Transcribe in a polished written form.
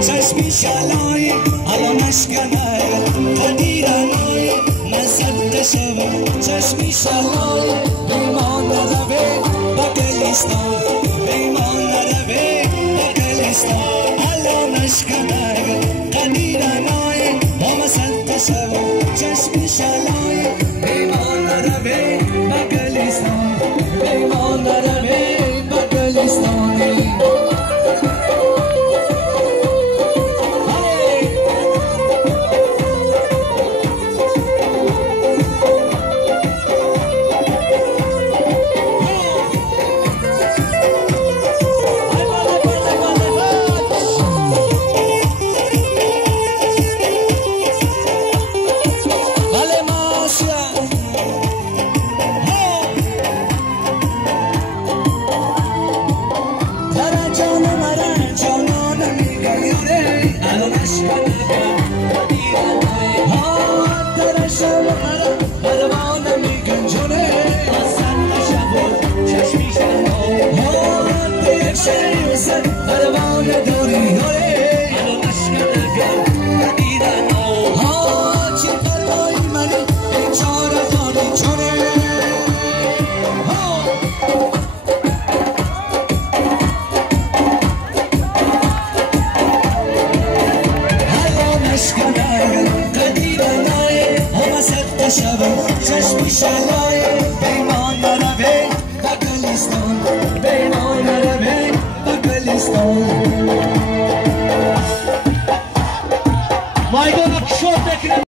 چشمی شلای علامش کنه قدیرانای نزد شو چشمی شلای بیمان روه بگلستان بیمان روه بگلستان علامش کنه قدیرانای نزد شو چشمی شلای بیمان روه بگلستان بیمان روه بگلستانی چشمی شلای بیمان روه بگلستان بیمان روه بگلستان